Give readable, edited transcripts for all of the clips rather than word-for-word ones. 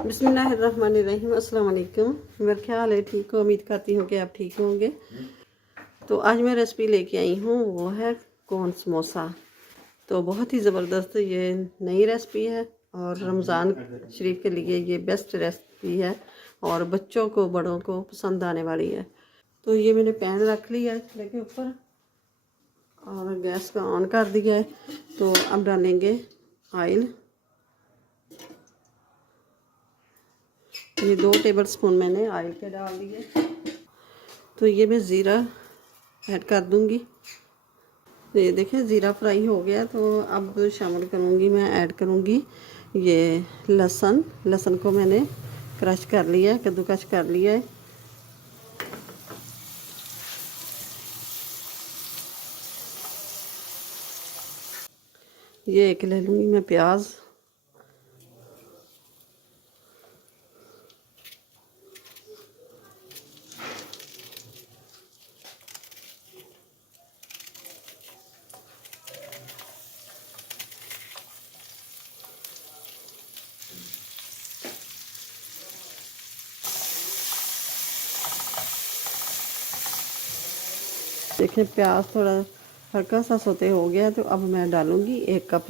बिस्मिल्लाहिर्रहमानिर्रहीम। अस्सलाम वालेकुम। मेरा ख्याल है ठीक हो, उम्मीद करती हूँ कि आप ठीक होंगे। तो आज मैं रेसिपी लेके आई हूँ, वो है कॉर्न समोसा। तो बहुत ही ज़बरदस्त ये नई रेसिपी है और रमज़ान शरीफ के लिए ये बेस्ट रेसिपी है और बच्चों को बड़ों को पसंद आने वाली है। तो ये मैंने पैन रख लिया है चूल्हे के ऊपर और गैस को ऑन कर दिया है। तो अब डालेंगे ऑयल। ये 2 टेबल स्पून मैंने ऑयल के डाल दिए। तो ये मैं ज़ीरा ऐड कर दूंगी। तो ये देखें ज़ीरा फ्राई हो गया। तो अब शामिल करूंगी, मैं ऐड करूंगी ये लहसुन को मैंने क्रश कर लिया है, कद्दूकश कर लिया है। ये एक ले लूँगी मैं प्याज। देखें प्याज थोड़ा हल्का सा सोते हो गया। तो अब मैं डालूँगी 1 कप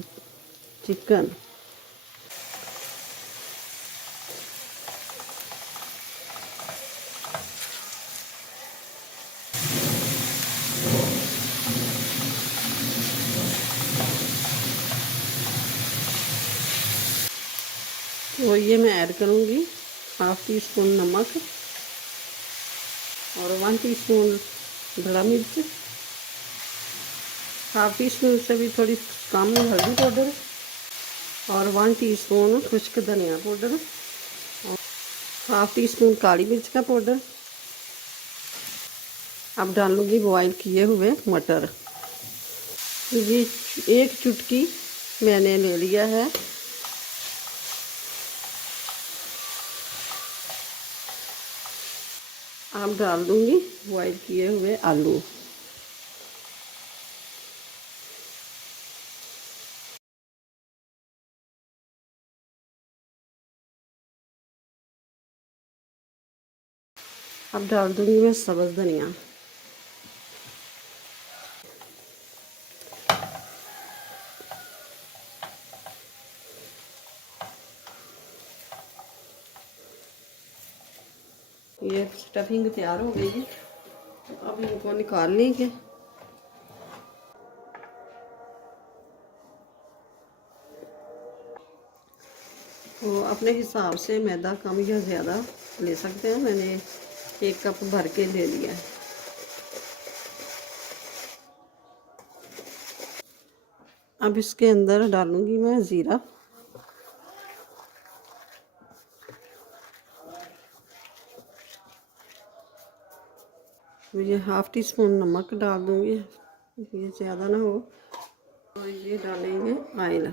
चिकन। तो ये मैं ऐड करूँगी 1/2 टीस्पून नमक और 1 टीस्पून धड़ा मिर्च, 1/2 टीस्पून से भी थोड़ी कम हल्दी पाउडर और 1 टीस्पून खुश्क धनिया पाउडर और 1/2 टीस्पून काली मिर्च का पाउडर। अब डालूँगी बॉईल किए हुए मटर। ये 1 चुटकी मैंने ले लिया है। अब डाल दूँगी बॉईल किए हुए आलू। अब डाल दूँगी मैं सब्ज़ धनिया। ये स्टफिंग तैयार हो गई है। अब इनको निकाल लेंगे। तो अपने हिसाब से मैदा कम या ज़्यादा ले सकते हैं। मैंने 1 कप भर के ले लिया है। अब इसके अंदर डालूंगी मैं ज़ीरा। ये 1/2 टीस्पून नमक डाल दूंगी, ये ज़्यादा ना हो। तो ये डालेंगे ऑयल।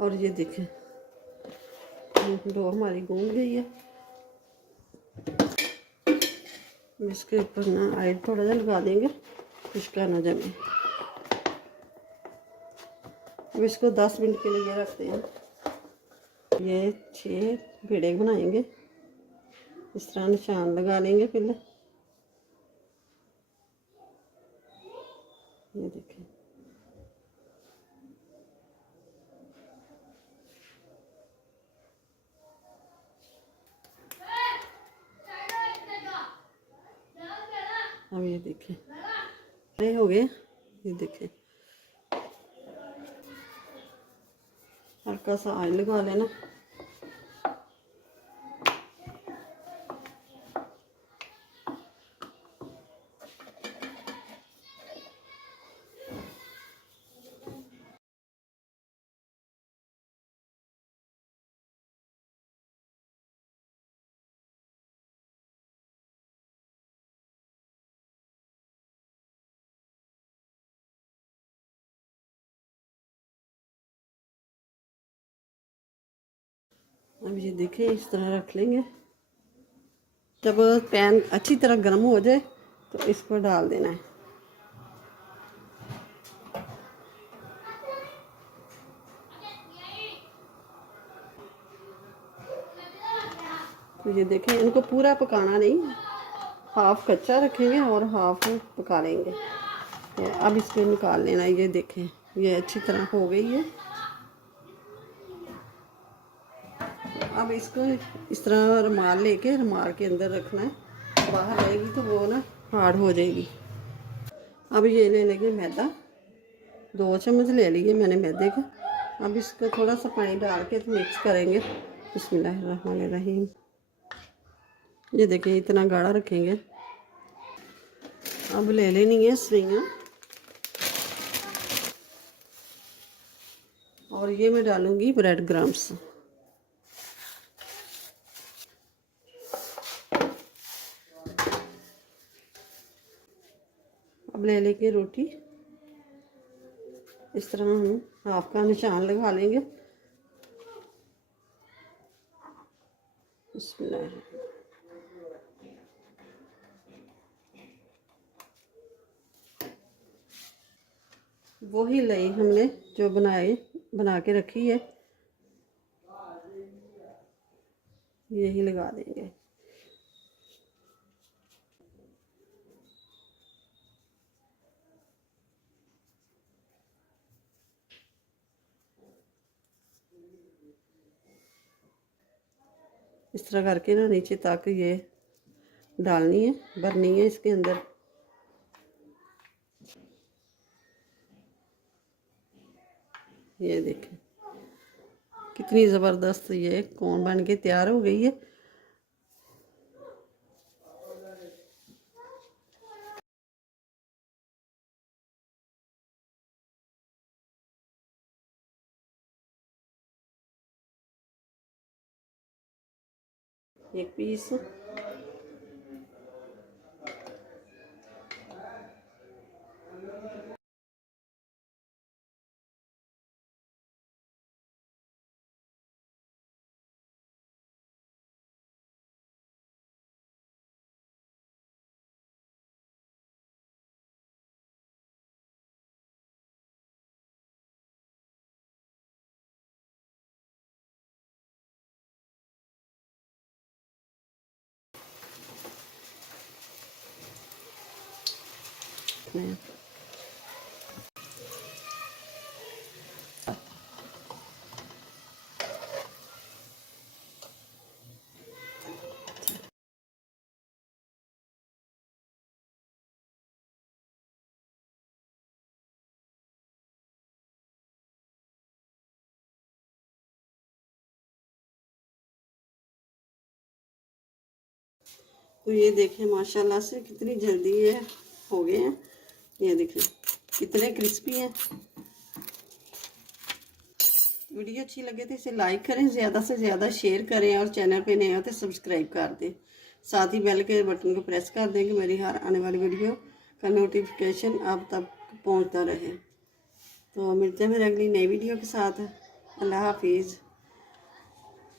और ये देखें डो हमारी गूंद गई है। इसके ऊपर ना ऑयल थोड़ा सा लगा देंगे, खुश्का ना जमे। अब इसको 10 मिनट के लिए रखते हैं। ये 6 पेड़े बनाएंगे। इस तरह निशान लगा लेंगे पहले। ये देखें अब ये देखें ये हो गए। ये देखें हल्का सा ऑयल लगा लेना। अब ये देखें, इस तरह रख लेंगे। जब पैन अच्छी तरह गर्म हो जाए तो इस पर डाल देना है। तो ये देखें, इनको पूरा पकाना नहीं, हाफ कच्चा रखेंगे और हाफ पका लेंगे। तो अब इसको निकाल लेना। ये देखें, ये अच्छी तरह हो गई है। अब इसको इस तरह रुमाल लेके रुमाल के अंदर रखना है, बाहर रहेगी तो वो ना हार्ड हो जाएगी। अब ये ले लेंगे मैदा, 2 चम्मच ले लिए मैंने मैदे का। अब इसको थोड़ा सा पानी डाल के तो मिक्स करेंगे। बिस्मिल्लाहिर्रहमानिर्रहीम। ये देखिए, इतना गाढ़ा रखेंगे। अब ले लेनी है सवैयाँ, और ये मैं डालूंगी ब्रेड क्रम्स। अब ले लेंगे रोटी, इस तरह हम हाफ का निशान लगा लेंगे। बिस्मिल्लाह। वही लाई हमने जो बना के रखी है, यही लगा देंगे। इस तरह करके ना नीचे तक ये डालनी है, भरनी है इसके अंदर। ये देखें, कितनी ज़बरदस्त ये कोन बन के तैयार हो गई है। एक पीस। तो ये देखें, माशाल्लाह से कितनी जल्दी ये हो गए हैं। ये देखें कितने क्रिस्पी हैं। वीडियो अच्छी लगे तो इसे लाइक करें, ज़्यादा से ज़्यादा शेयर करें, और चैनल पे नए हो तो सब्सक्राइब कर दें। साथ ही बेल के बटन को प्रेस कर दें कि मेरी हर आने वाली वीडियो का नोटिफिकेशन आप तक पहुंचता रहे। तो मिलते हैं फिर अगली नई वीडियो के साथ। अल्लाह हाफिज़।